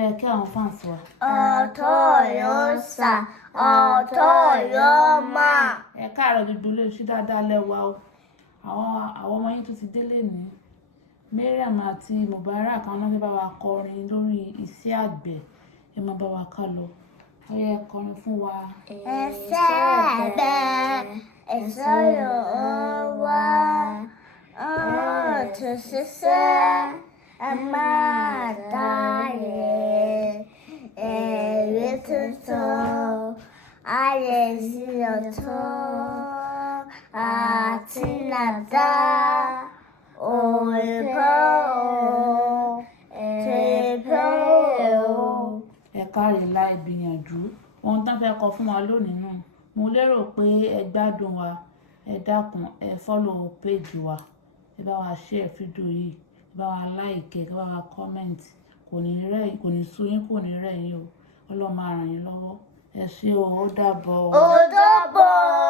yẹ kí àwọn fans wa. Ọ̀tọ̀ ló sà, ọ̀tọ̀ ló mà. Ẹ káàárọ̀ gbogbo ilé iṣẹ́ dáadáa lẹ́wà o. Àwọn ọmọ yín tó ti délé ní. Maryam àti Mubarak àwọn náà bá wa kọrin lórí iṣẹ́ àgbẹ̀. Ẹ máa bá wa ká lọ. Ó yẹ kọrin fún wa. Iṣẹ́ àgbẹ̀, èso Yorùbá. To ṣiṣẹ́, ẹ máa dáre. Èrè tuntun, ayé sí ọ̀tún. Àti nàdá, òyìnbó, tèbó. Ẹ káre láì gbìyànjú. Ohun tán fẹ́ kọ fún wa lónìí náà. Mo lérò pé ẹ gbádùn wa. Ẹ dákun ẹ follow page wa. Ẹ bá wa share fídíò yìí. Ẹ bá wa like, ẹ bá wa comment. Kò ní sú yín, kò ní rẹ̀ yín o. Ọlọ́run máa ràn yín lọ́wọ́. Ẹ ṣé o, ó dàbọ̀. Ó dàbọ̀.